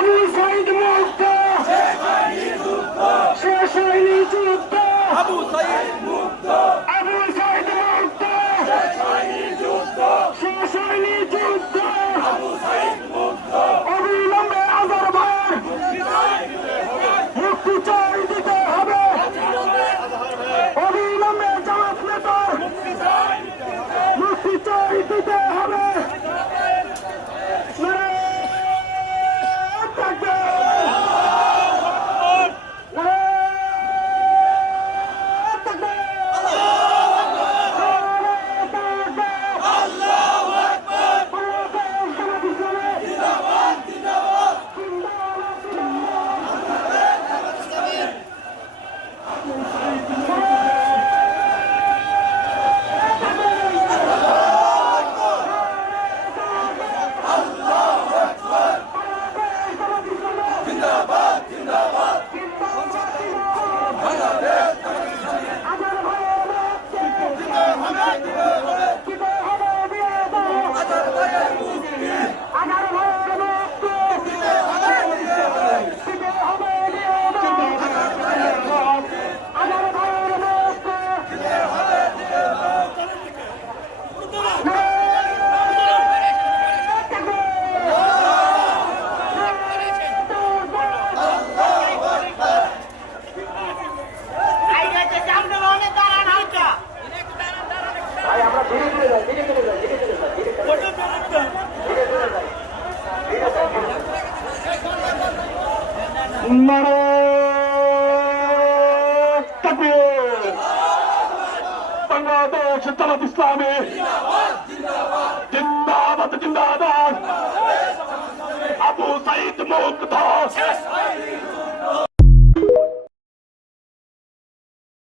আবু সাইদ মুক্ত, শেষ হয়নি যুদ্ধ, আবু সাইদ মুক্ত, আবু সাইদ মুক্ত, শেষ হয়নি যুদ্ধ, শেষ হয়নি যুদ্ধ, আবু সাইদ মুক্ত, অবিলম্বে আজহার ভাইয়ের মুক্তি চাই দিতে হবে, অবিলম্বে জামাত নেতার মুক্তি চাই দিতে হবে। বাংলাদেশ জামাত ইসলামী জিন্দাবাদ জিন্দাবাদ, আবু সাইদ মুক্ত,